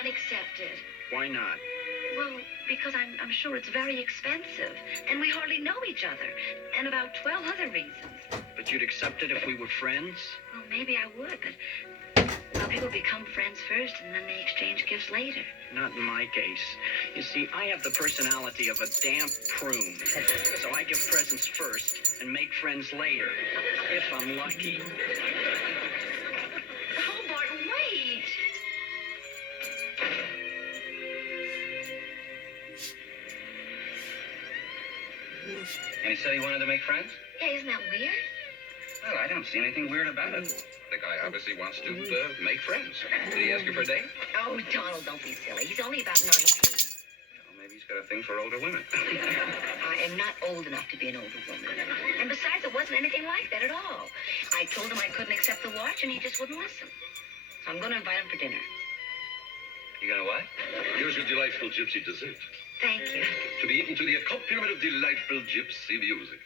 can't accept it. Why not? Well, because I'm sure it's very expensive, and we hardly know each other, and about 12 other reasons. But you'd accept it if we were friends? Well, maybe I would, but well, people become friends first, and then they exchange gifts later. Not in my case. You see, I have the personality of a damp prune. So I give presents first and make friends later, if I'm lucky. Hobart, wait! And he said he wanted to make friends? Yeah, isn't that weird? Well, I don't see anything weird about it. The guy obviously wants to make friends. Did he ask you for a date? Oh, Donald, don't be silly. He's only about 19. Well, maybe he's got a thing for older women. I am not old enough to be an older woman. And besides, it wasn't anything like that at all. I told him I couldn't accept the watch, and he just wouldn't listen. So I'm going to invite him for dinner. You gonna what? Here's your delightful gypsy dessert. Thank you. To be eaten to the accompaniment of delightful gypsy music.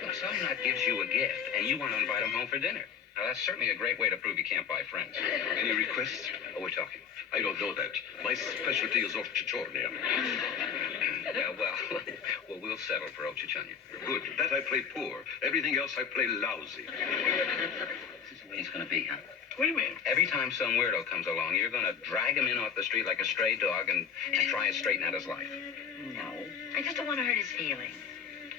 Look, some nut gives you a gift, and you want to invite him home for dinner. Now, that's certainly a great way to prove you can't buy friends. Any requests? Oh, we're talking. I don't know that. My specialty is off-chichornia. Yeah, well, we'll settle for Ochichanya. Good. That I play poor. Everything else I play lousy. This is the way it's gonna be, huh? What do you mean? Every time some weirdo comes along, you're gonna drag him in off the street like a stray dog and try and straighten out his life. No, I just don't want to hurt his feelings.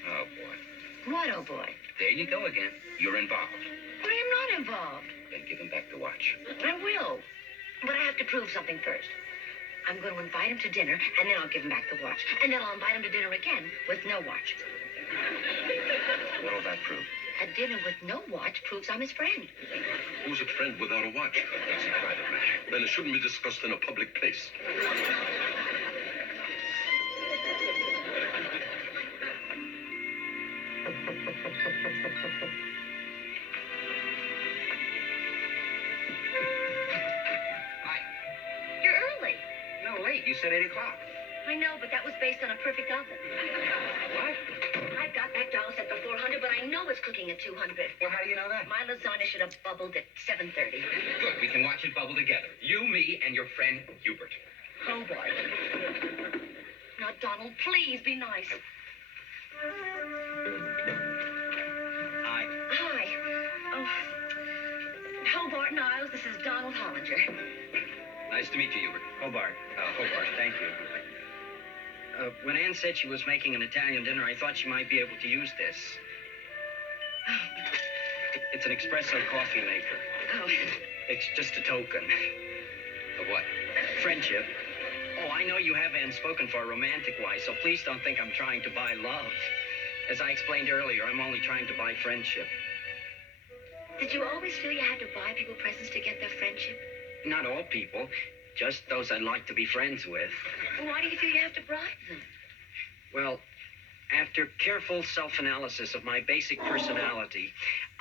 Oh, boy. What, oh boy? There you go again. You're involved. But I am not involved. Then give him back the watch. I will. But I have to prove something first. I'm going to invite him to dinner, and then I'll give him back the watch. And then I'll invite him to dinner again with no watch. What'll that prove? A dinner with no watch proves I'm his friend. Who's a friend without a watch? That's a private matter. Then it shouldn't be discussed in a public place. Hi. You're early. No, late. You said 8 o'clock. I know, but that was based on a perfect oven. What? I've got that doll set for 400, but I know it's cooking at 200. Well, how do you know that? My lasagna should have bubbled at 7:30. Good. We can watch it bubble together. You, me, and your friend, Hubert. Oh, boy. Now, Donald, please be nice. Hi. Hi. Oh, Hobart Niles, this is Donald Hollinger. Nice to meet you, Hubert. Hobart. Hobart. Thank you. When Anne said she was making an Italian dinner, I thought she might be able to use this. It's an espresso coffee maker. Oh, It's just a token. Of what? Friendship. Oh, I know you haven't spoken for a romantic wise, so please don't think I'm trying to buy love. As I explained earlier, I'm only trying to buy friendship. did you always feel you had to buy people presents to get their friendship? Not all people, just those I'd like to be friends with. Why do you feel you have to bribe them? Well, after careful self-analysis of my basic personality,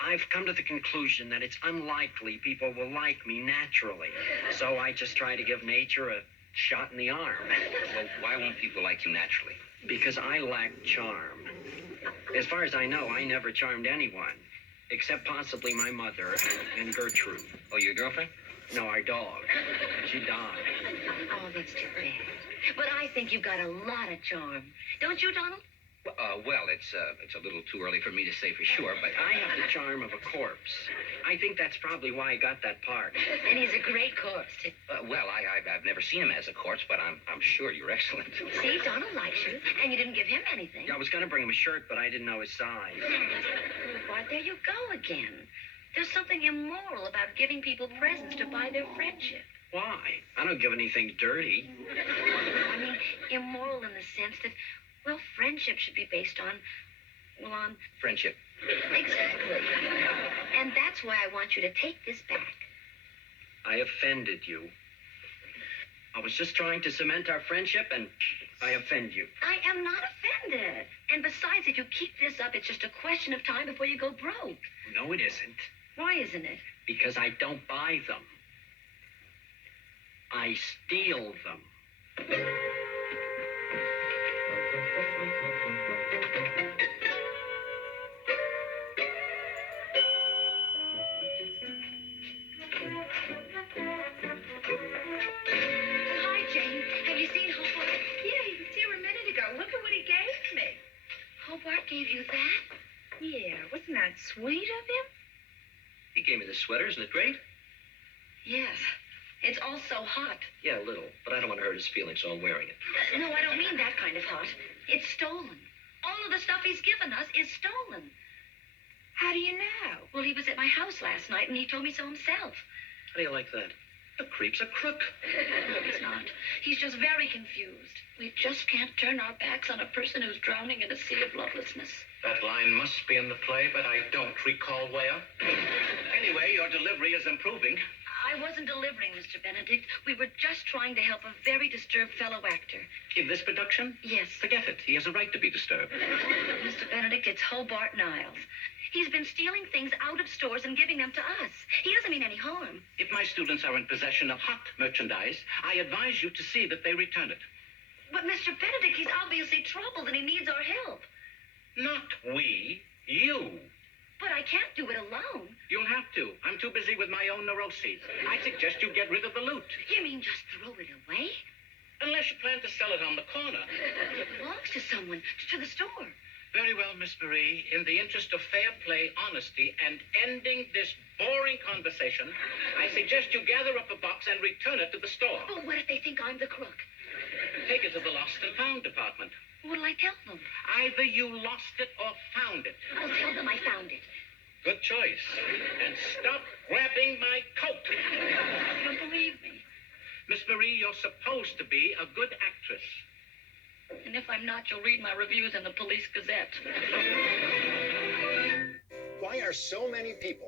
I've come to the conclusion that it's unlikely people will like me naturally. So I just try to give nature a shot in the arm. Well, why won't people like you naturally? Because I lack charm. As far as I know, I never charmed anyone. Except possibly my mother and Gertrude. Oh, your girlfriend? No, our dog. She died. Oh, that's too bad. But I think you've got a lot of charm. Don't you, Donald? Well, it's a little too early for me to say for sure, but I have the charm of a corpse. I think that's probably why I got that part. And he's a great corpse, too. well, I've never seen him as a corpse, but I'm sure you're excellent. See, Donald likes you, and you didn't give him anything. I was going to bring him a shirt, but I didn't know his size. Oh, Bart, there you go again. There's something immoral about giving people presents to buy their friendship. Why? I don't give anything dirty. I mean, immoral in the sense that, well, friendship should be based on, well, on... Friendship. Exactly. And that's why I want you to take this back. I offended you. I was just trying to cement our friendship, and I offend you. I am not offended. And besides, if you keep this up, it's just a question of time before you go broke. No, it isn't. Why isn't it? Because I don't buy them. I steal them. gave you that? Yeah, wasn't that sweet of him? He gave me the sweater. Isn't it great? Yes. It's all so hot. Yeah, a little. But I don't want to hurt his feelings, so I'm wearing it. No, I don't mean that kind of hot. It's stolen. All of the stuff he's given us is stolen. How do you know? Well, he was at my house last night, and he told me so himself. How do you like that? The creep's a crook. No, he's not. He's just very confused. We just can't turn our backs on a person who's drowning in a sea of lovelessness. That line must be in the play, but I don't recall where. Anyway, your delivery is improving. I wasn't delivering, Mr. Benedict. We were just trying to help a very disturbed fellow actor. In this production? Yes. Forget it. He has a right to be disturbed. Mr. Benedict, it's Hobart Niles. He's been stealing things out of stores and giving them to us. He doesn't mean any harm. If my students are in possession of hot merchandise, I advise you to see that they return it. But, Mr. Benedict, he's obviously troubled and he needs our help. Not we. You. But I can't do it alone. You'll have to. I'm too busy with my own neuroses. I suggest you get rid of the loot. You mean just throw it away? Unless you plan to sell it on the corner. It belongs to someone, to the store. Very well, Miss Marie. In the interest of fair play, honesty, and ending this boring conversation, I suggest you gather up a box and return it to the store. But what if they think I'm the crook? Take it to the lost and found department. What'll I tell them? Either you lost it or found it. I'll tell them I found it. Good choice. And stop grabbing my coat. You don't believe me. Miss Marie, you're supposed to be a good actress. And if I'm not, you'll read my reviews in the Police Gazette. Why are so many people